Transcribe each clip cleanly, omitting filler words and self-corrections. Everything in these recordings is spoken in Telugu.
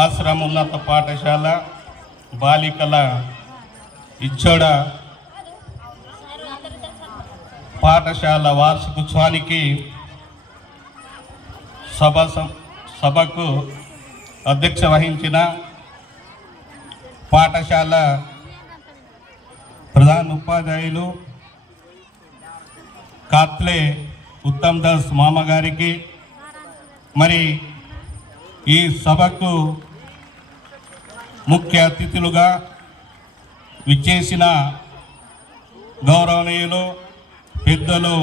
ఆశ్రమ ఉన్నత పాఠశాల బాలికల ఇచ్చోడ పాఠశాల వార్షికోత్సవానికి సభకు అధ్యక్ష వహించిన పాఠశాల ప్రధాన ఉపాధ్యాయులు కాత్లే ఉత్తమ్ దాస్ మామ గారికి, మరి ఈ సభకు ముఖ్య అతిథులుగా విచ్చేసిన గౌరవనీయులు పెద్దలు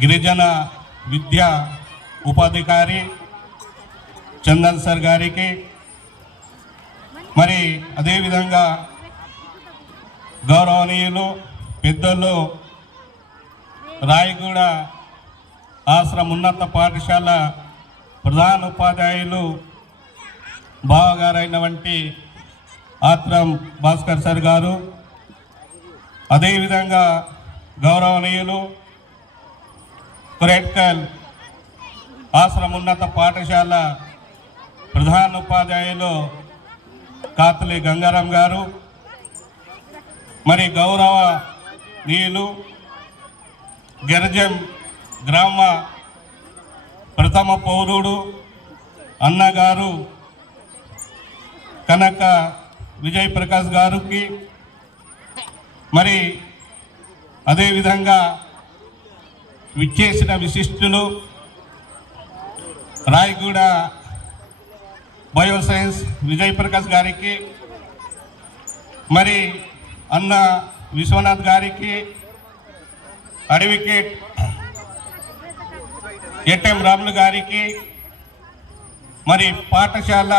గిరిజన విద్యా ఉపాధికారి చందన్ సార్ గారికి, మరి అదేవిధంగా గౌరవనీయులు పెద్దలు రాయగూడ ఆశ్రమ ఉన్నత పాఠశాల ప్రధాన ఉపాధ్యాయులు బావగారైనటువంటి ఆత్రం భాస్కర్ సార్ గారు, అదేవిధంగా గౌరవనీయులు కొరేట్కల్ ఆశ్రమ ఉన్నత పాఠశాల ప్రధాన ఉపాధ్యాయులు కాతలి గంగారాం గారు, మరి గౌరవనీయులు గిరిజం గ్రామ ప్రథమ పౌరుడు అన్నగారు కనక విజయ్ ప్రకాష్ గారికి, మరి అదేవిధంగా విచ్చేసిన విశిష్టులు రాయగూడ బయోసైన్స్ విజయ్ ప్రకాష్ గారికి, మరి అన్న విశ్వనాథ్ గారికి, అడ్వకేట్ ఎట్ఎం రాములు గారికి, మరి పాఠశాల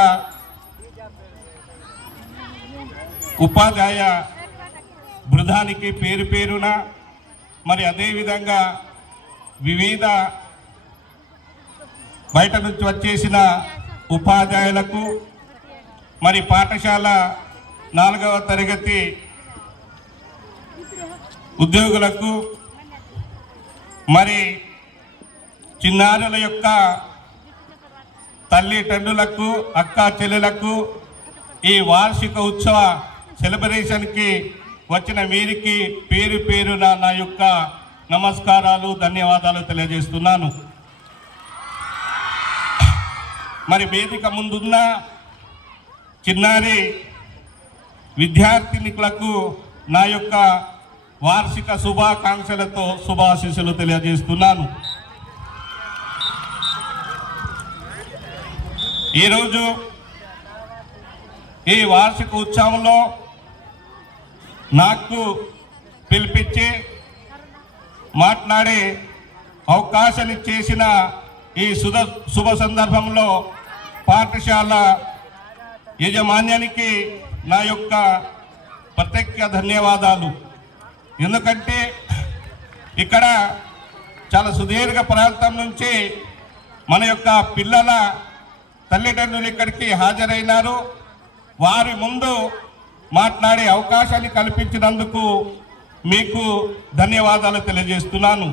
ఉపాధ్యాయ బృందానికి పేరు పేరున, మరి అదేవిధంగా వివిధ బయట నుంచి వచ్చేసిన ఉపాధ్యాయులకు, మరి పాఠశాల 4వ తరగతి ఉద్యోగులకు, మరి చిన్నారుల యొక్క తల్లిదండ్రులకు, అక్క చెల్లెలకు ఈ వార్షిక ఉత్సవ సెలబ్రేషన్కి వచ్చిన వీరికి పేరు పేరున నా యొక్క నమస్కారాలు, ధన్యవాదాలు తెలియజేస్తున్నాను. మరి వేదిక ముందున్న చిన్నారి విద్యార్థినికులకు నా యొక్క వార్షిక శుభాకాంక్షలతో శుభాశీస్సులు తెలియజేస్తున్నాను. ఈరోజు ఈ వార్షిక ఉత్సవంలో నాకు పిలిపించి మాట్లాడే అవకాశాన్ని చేసిన ఈ శుభ సందర్భంలో పాఠశాల యాజమాన్యానికి నా యొక్క ప్రత్యేక ధన్యవాదాలు. ఎందుకంటే ఇక్కడ చాలా సుదీర్ఘ ప్రాంతం నుంచి మన యొక్క పిల్లల తల్లిదండ్రులు ఇక్కడికి హాజరైనారు. వారి ముందు మాట్లాడే అవకాశాన్ని కల్పించినందుకు మీకు ధన్యవాదాలు తెలియజేస్తున్నాను.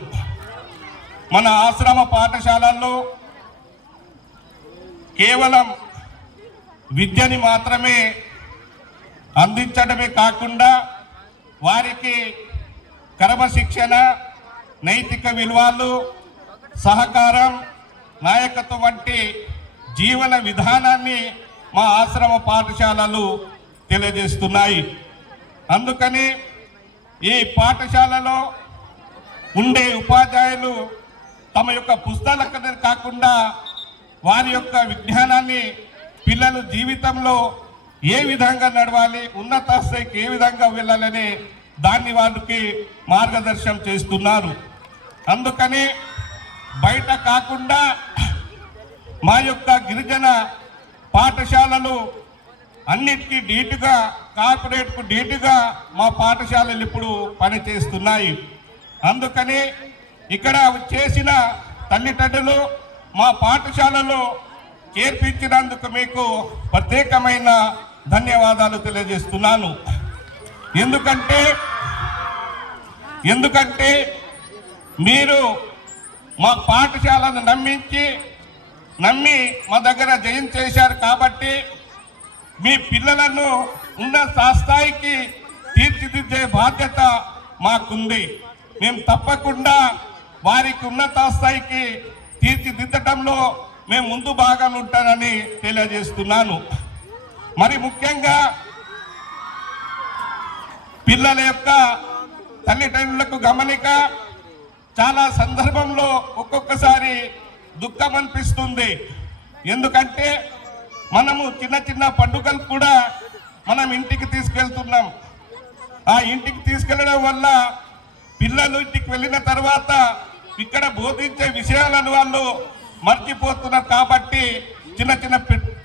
మన ఆశ్రమ పాఠశాలల్లో కేవలం విద్యని మాత్రమే అందించడమే కాకుండా వారికి క్రమశిక్షణ, నైతిక విలువలు, సహకారం, నాయకత్వం వంటి జీవన విధానాన్ని మా ఆశ్రమ పాఠశాలలు తెలియజేస్తున్నాయి. అందుకని ఈ పాఠశాలలో ఉండే ఉపాధ్యాయులు తమ యొక్క పుస్తకాలనే కాకుండా వారి యొక్క విజ్ఞానాన్ని పిల్లలు జీవితంలో ఏ విధంగా నడవాలి, ఉన్నత స్థాయికి ఏ విధంగా వెళ్ళాలని దాన్ని వాళ్ళకి మార్గదర్శనం చేస్తున్నారు. అందుకని బయట కాకుండా మా యొక్క గిరిజన పాఠశాలలు అన్నిటికీ ధీటుగా, కార్పొరేట్కు ధీటుగా మా పాఠశాలలు ఇప్పుడు పనిచేస్తున్నాయి. అందుకని ఇక్కడ చేసిన తల్లిదండ్రులు మా పాఠశాలలో చేర్పించినందుకు మీకు ప్రత్యేకమైన ధన్యవాదాలు తెలియజేస్తున్నాను. ఎందుకంటే మీరు మా పాఠశాలను నమ్మించి నమ్మి మా దగ్గర జయం చేశారు కాబట్టి మీ పిల్లలను ఉన్నత స్థాయికి తీర్చిదిద్దే బాధ్యత మాకుంది. మేము తప్పకుండా వారికి ఉన్నత స్థాయికి తీర్చిదిద్దడంలో మేము ముందు భాగం ఉంటానని తెలియజేస్తున్నాను. మరి ముఖ్యంగా పిల్లల యొక్క తల్లిదండ్రులకు గమనిక చాలా సందర్భంలో ఒక్కొక్కసారి దుఃఖం అనిపిస్తుంది. ఎందుకంటే మనము చిన్న చిన్న పండుగలు కూడా మనం ఇంటికి తీసుకెళ్తున్నాం. ఆ ఇంటికి తీసుకెళ్ళడం వల్ల పిల్లలు ఇంటికి వెళ్ళిన తర్వాత ఇక్కడ బోధించే విషయాలను వాళ్ళు మర్చిపోతున్నారు. కాబట్టి చిన్న చిన్న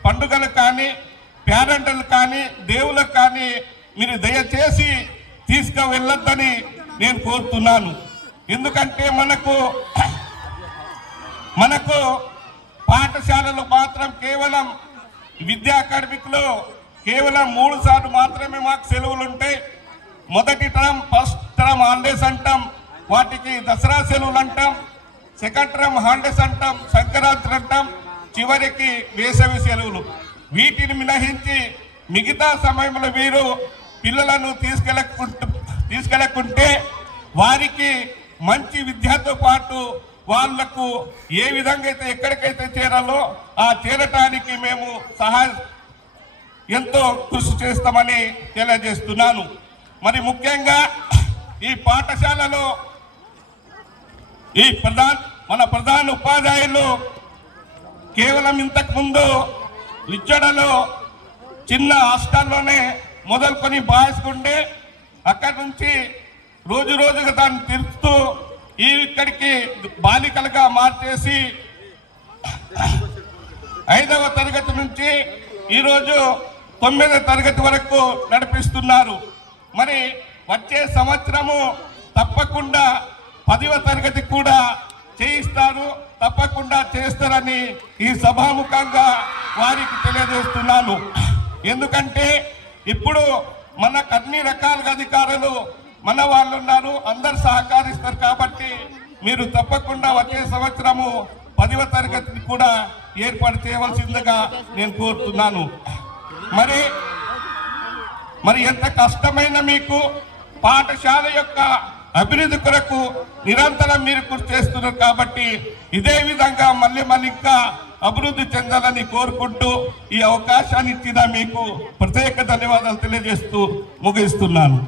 పండుగలు కానీ పేరెంటలు కానీ దేవులకు కానీ మీరు దయచేసి తీసుకువెళ్ళొద్దని నేను కోరుతున్నాను. ఎందుకంటే మనకు పాఠశాలలు మాత్రం కేవలం విద్యా అకాడమిక్లో కేవలం 3 సార్లు మాత్రమే మాకు సెలవులు ఉంటాయి. మొదటి టర్మ్, ఫస్ట్ టర్మ్ హాలిడేస్ అంటాం, వాటికి దసరా సెలవులు అంటాం. సెకండ్ టర్మ్ హాలిడేస్ అంటాం, సంక్రాంతి అంటాం, చివరికి వేసవి సెలవులు. వీటిని మినహించి మిగతా సమయంలో వీరు పిల్లలను తీసుకెళ్ళకుంటే వారికి మంచి విద్యతో పాటు వాళ్లకు ఏ విధంగా అయితే ఎక్కడికైతే చేరాలో ఆ చేరటానికి మేము ఎంతో కృషి చేస్తామని తెలియజేస్తున్నాను. మరి ముఖ్యంగా ఈ పాఠశాలలో మన ప్రధాన ఉపాధ్యాయులు కేవలం ఇంతకుముందు లిచ్చడలో చిన్న హాస్టల్లోనే మొదలుకొని బాయ్స్కుంటే అక్కడి నుంచి రోజు రోజుగా దాన్ని తిరుగుతూ ఇక్కడికి బాలికలుగా మార్చేసి 5వ తరగతి నుంచి ఈరోజు 9వ తరగతి వరకు నడిపిస్తున్నారు. మరి వచ్చే సంవత్సరము తప్పకుండా 10వ తరగతి కూడా చేయిస్తారు, తప్పకుండా చేస్తారని ఈ సభాముఖంగా వారికి తెలియజేస్తున్నాను. ఎందుకంటే ఇప్పుడు మనకు అన్ని రకాలుగా అధికారులు మన వాళ్ళు ఉన్నారు, అందరు సహకరిస్తారు. కాబట్టి మీరు తప్పకుండా వచ్చే సంవత్సరము 10వ తరగతిని కూడా ఏర్పాటు చేయవలసిందిగా నేను కోరుతున్నాను. మరి ఎంత కష్టమైన మీకు పాఠశాల యొక్క అభివృద్ధి కొరకు నిరంతరం మీరు కృషి చేస్తున్నారు. కాబట్టి ఇదే విధంగా మళ్ళీ ఇంకా అభివృద్ధి చెందాలని కోరుకుంటూ ఈ అవకాశాన్ని ఇచ్చిన మీకు ప్రత్యేక ధన్యవాదాలు తెలియజేస్తూ ముగిస్తున్నాను.